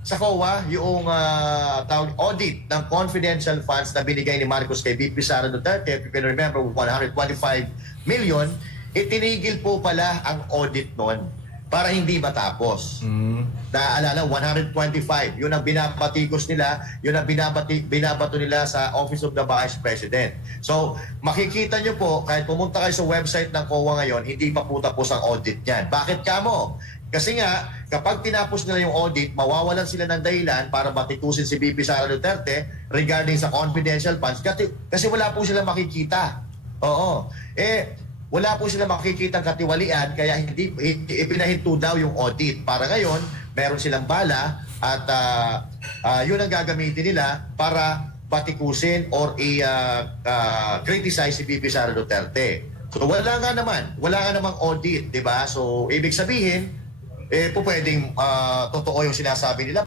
sa COA yung audit ng confidential funds na binigay ni Marcos kay VP Sara Duterte, if you can remember, 125 million, itinigil po pala ang audit nun para hindi matapos. Naalala, 125. Yun ang binapatikos nila, yun ang binabato nila sa Office of the Vice President. So, makikita nyo po, kahit pumunta kayo sa website ng COA ngayon, hindi pa po tapos ang audit niyan. Bakit kamo? Kasi nga, kapag tinapos nila yung audit, mawawalan sila ng dahilan para batikusin si VP Sara Duterte regarding sa confidential funds kasi wala po sila makikita. Oo. Wala po sila makikitang katiwalian kaya hindi ipinahinto daw yung audit. Para ngayon, meron silang bala at yun ang gagamitin nila para batikusin or criticize si VP Sara Duterte. So wala nga namang audit, 'di ba? So ibig sabihin po pwedeng totoo yung sinasabi nila.